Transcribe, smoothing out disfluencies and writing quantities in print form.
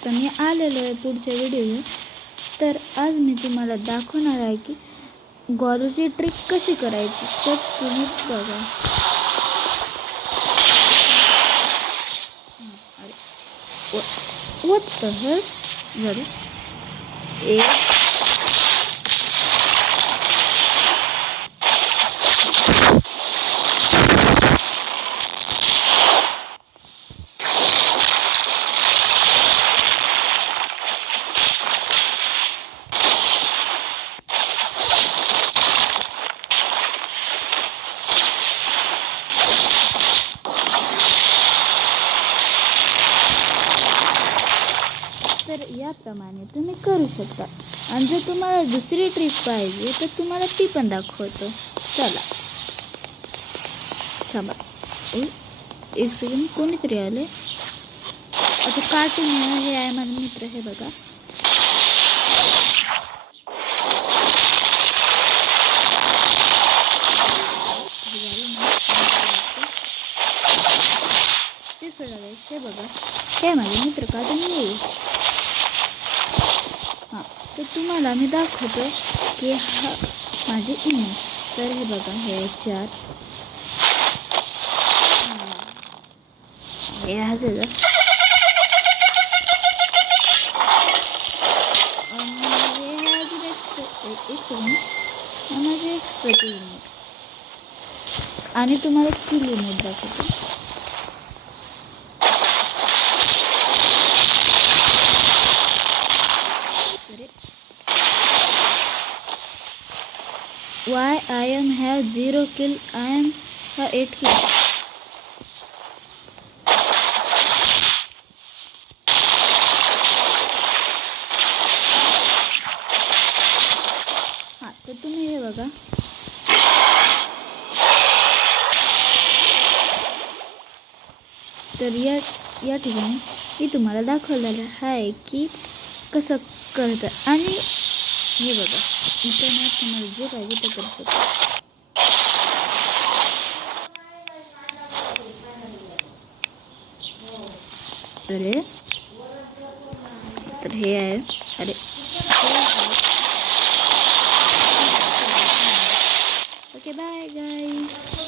शकता मी आलेलो आहे पुढच्या व्हिडिओ. तर आज मी तुम्हाला दाखवणार आहे की गॉरूची ट्रिक कशी करायची. तर तुम्ही बघा. अरे what the hell झालं. तर याप्रमाणे तुम्ही करू शकता. आणि जर तुम्हाला दुसरी ट्रिक पाहिजे तर तुम्हाला ती पण दाखवतो. चला थांबा. एक सेकंड, कोणीतरी आले. आता कार्टून हे आहे माझा मित्र. हे बघा. ते सोडा गाईस. हे बघा, हे माझे मित्र कार्टून येईल. हां, तर तुम्हाला मी दाखवतो की हा माझे इमेज. तर हे बघा, हे 4 हे हसायचं. माझे एक्स्ट्राचे इमेज आणि तुम्हाला किल इमेज दाखवतो. Why I am have 0 kill, I am have 8 kill. हां, तर तुम्ही हे बघा. तर या ठिकाणी मी तुम्हाला दाखवलेलं आहे की कसं करतं. आणि हे बघा, इंटरनेट तुम्हाला जे पाहिजे ते करू शकता. अरे तर हे आहे. अरे ओके, बाय गाईज.